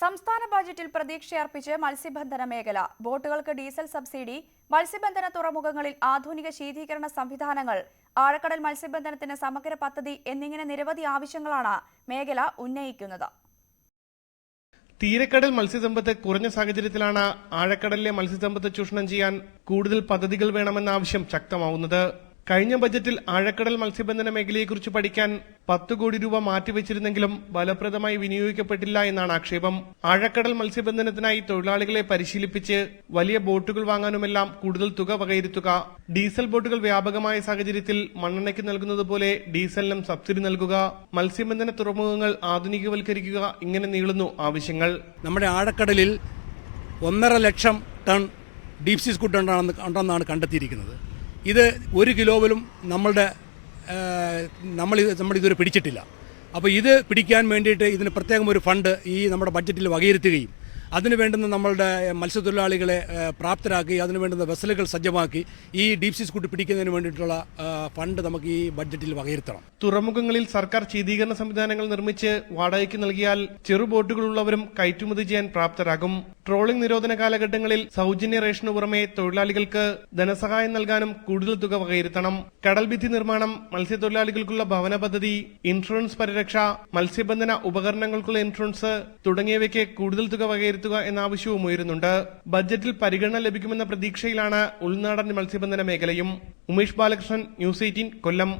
സംസ്ഥാന ബജറ്റിൽ പ്രതീക്ഷയർപ്പിച്ച് മത്സ്യബന്ധന മേഖല. ബോട്ടുകൾക്ക് ഡീസൽ സബ്സിഡി, മത്സ്യബന്ധന തുറമുഖങ്ങളിൽ ആധുനിക ശീതീകരണ സംവിധാനങ്ങൾ, ആഴക്കടൽ മത്സ്യബന്ധനത്തിന് സമഗ്ര പദ്ധതി എന്നിങ്ങനെ നിരവധി ആവശ്യങ്ങളാണ് മേഖല ഉന്നയിക്കുന്നത്. തീരക്കടൽ മത്സ്യസമ്പത്ത് കുറഞ്ഞ സാഹചര്യത്തിലാണ് ആഴക്കടലിലെ മത്സ്യസമ്പത്ത് ചൂഷണം ചെയ്യാൻ കൂടുതൽ പദ്ധതികൾ വേണമെന്ന ആവശ്യം ശക്തമാവുന്നത്. കഴിഞ്ഞ ബജറ്റിൽ ആഴക്കടൽ മത്സ്യബന്ധന മേഖലയെക്കുറിച്ച് പഠിക്കാൻ 10 കോടി രൂപ മാറ്റിവെച്ചിരുന്നെങ്കിലും ഫലപ്രദമായി വിനിയോഗിക്കപ്പെട്ടില്ല എന്നാണ് ആക്ഷേപം. ആഴക്കടൽ മത്സ്യബന്ധനത്തിനായി തൊഴിലാളികളെ പരിശീലിപ്പിച്ച് വലിയ ബോട്ടുകൾ വാങ്ങാനുമെല്ലാം കൂടുതൽ തുക വകയിരുത്തുക, ഡീസൽ ബോട്ടുകൾ വ്യാപകമായ സാഹചര്യത്തിൽ മണ്ണെണ്ണയ്ക്ക് നൽകുന്നത് പോലെ ഡീസലിനും സബ്സിഡി നൽകുക, മത്സ്യബന്ധന തുറമുഖങ്ങൾ ആധുനികവൽക്കരിക്കുക, ഇങ്ങനെ നീളുന്നു ആവശ്യങ്ങൾ. നമ്മുടെ ആഴക്കടലിൽ 1.5 ലക്ഷം ടൺ ഡീപ് സീ സ്കൂട്ട് ഉണ്ടെന്നാണ് കണ്ടെത്തിയിരിക്കുന്നത്. ഇത് 1 കിലോ പോലും നമ്മളിതുവരെ പിടിച്ചിട്ടില്ല. അപ്പോൾ ഇത് പിടിക്കാൻ വേണ്ടിയിട്ട് ഇതിന് പ്രത്യേകം ഒരു ഫണ്ട് ഈ നമ്മുടെ ബഡ്ജറ്റിൽ വകയിരുത്തുകയും അതിനു വേണ്ടുന്ന നമ്മളുടെ മത്സ്യത്തൊഴിലാളികളെ പ്രാപ്തരാക്കി അതിനു വേണ്ടുന്ന വെസലുകൾ സജ്ജമാക്കി ഈ ഡീപ് സീ സ്കൂട്ട് പിടിക്കുന്നതിന് വേണ്ടിയിട്ടുള്ള ഫണ്ട് നമുക്ക് ഈ ബഡ്ജറ്റിൽ വകയിരുത്തണം. തുറമുഖങ്ങളിൽ സർക്കാർ ശീതീകരണ സംവിധാനങ്ങൾ നിർമ്മിച്ച് വാടകയ്ക്ക് നൽകിയാൽ ചെറു ബോട്ടുകളുള്ളവരും കയറ്റുമതി ചെയ്യാൻ പ്രാപ്തരാകും. ട്രോളിംഗ് നിരോധന കാലഘട്ടങ്ങളിൽ സൗജന്യ റേഷനു പുറമെ തൊഴിലാളികൾക്ക് ധനസഹായം നൽകാനും കൂടുതൽ തുക വകയിരുത്തണം. കടൽഭിത്തി നിർമ്മാണം, മത്സ്യത്തൊഴിലാളികൾക്കുള്ള ഭവന പദ്ധതി, ഇൻഷുറൻസ് പരിരക്ഷ, മത്സ്യബന്ധന ഉപകരണങ്ങൾക്കുള്ള ഇൻഷുറൻസ് തുടങ്ങിയവയ്ക്ക് കൂടുതൽ തുക വകയിരുത്തുക എന്ന ആവശ്യവും ഉയരുന്നുണ്ട്. ബജറ്റിൽ പരിഗണന ലഭിക്കുമെന്ന പ്രതീക്ഷയിലാണ് ഉൾനാടൻ മത്സ്യബന്ധന മേഖലയും. ഉമേഷ് ബാലകൃഷ്ണൻ, ന്യൂസ് 18, കൊല്ലം.